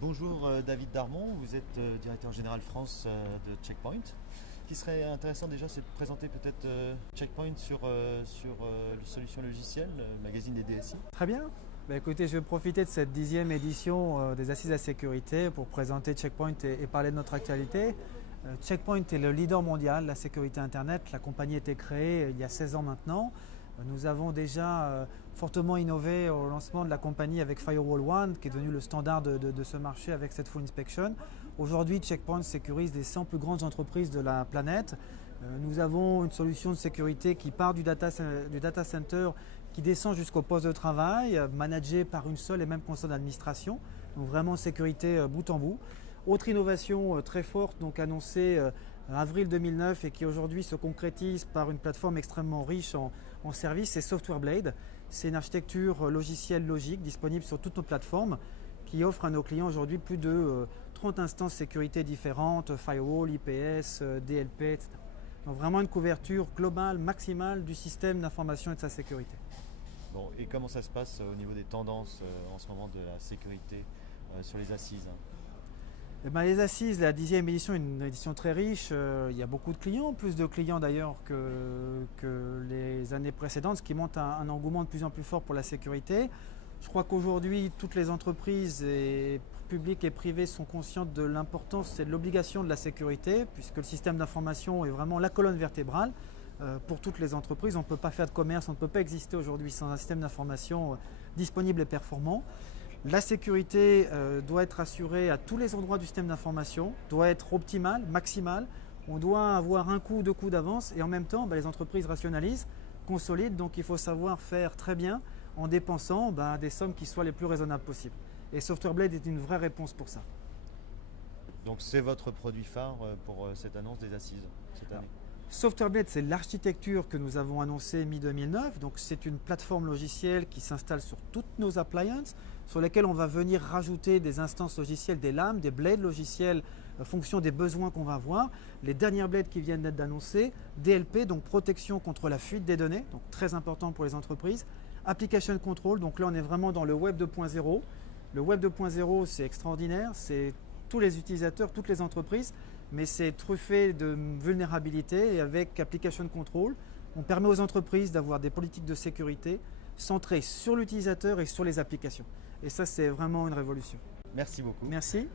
Bonjour David Darmon, vous êtes directeur général France de Checkpoint. Ce qui serait intéressant déjà, c'est de présenter peut-être Checkpoint sur les solutions logicielles, le magazine des DSI. Très bien. Écoutez, je vais profiter de cette 10e édition des Assises de la sécurité pour présenter Checkpoint et parler de notre actualité. Checkpoint est le leader mondial de la sécurité Internet. La compagnie a été créée il y a 16 ans maintenant. Nous avons déjà fortement innové au lancement de la compagnie avec Firewall One, qui est devenu le standard de ce marché avec cette full inspection. Aujourd'hui, Checkpoint sécurise les 100 plus grandes entreprises de la planète. Nous avons une solution de sécurité qui part du data center, qui descend jusqu'au poste de travail, managé par une seule et même console d'administration. Donc vraiment sécurité bout en bout. Autre innovation très forte, donc annoncée avril 2009 et qui aujourd'hui se concrétise par une plateforme extrêmement riche en services, c'est Software Blade. C'est une architecture logicielle logique disponible sur toutes nos plateformes qui offre à nos clients aujourd'hui plus de 30 instances sécurité différentes, firewall, IPS, DLP, etc. Donc vraiment une couverture globale, maximale du système d'information et de sa sécurité. Bon, et comment ça se passe au niveau des tendances en ce moment de la sécurité sur les assises? Les assises, la 10e édition est une édition très riche. Il y a beaucoup de clients, plus de clients d'ailleurs que les années précédentes, ce qui montre un engouement de plus en plus fort pour la sécurité. Je crois qu'aujourd'hui, toutes les entreprises publiques et privées sont conscientes de l'importance et de l'obligation de la sécurité, puisque le système d'information est vraiment la colonne vertébrale pour toutes les entreprises. On ne peut pas faire de commerce, on ne peut pas exister aujourd'hui sans un système d'information disponible et performant. La sécurité doit être assurée à tous les endroits du système d'information, doit être optimale, maximale. On doit avoir un coup, deux coups d'avance et en même temps, les entreprises rationalisent, consolident. Donc il faut savoir faire très bien en dépensant des sommes qui soient les plus raisonnables possibles. Et Software Blade est une vraie réponse pour ça. Donc c'est votre produit phare pour cette annonce des assises cette année? Software Blade, c'est l'architecture que nous avons annoncée mi-2009. Donc c'est une plateforme logicielle qui s'installe sur toutes nos appliances, sur lesquelles on va venir rajouter des instances logicielles, des lames, des blades logiciels, en fonction des besoins qu'on va avoir. Les dernières blades qui viennent d'être annoncées, DLP, donc protection contre la fuite des données, donc très important pour les entreprises. Application Control, donc là on est vraiment dans le Web 2.0. Le Web 2.0, c'est extraordinaire, c'est tous les utilisateurs, toutes les entreprises, mais c'est truffé de vulnérabilités et avec Application Control, on permet aux entreprises d'avoir des politiques de sécurité centrées sur l'utilisateur et sur les applications. Et ça, c'est vraiment une révolution. Merci beaucoup. Merci.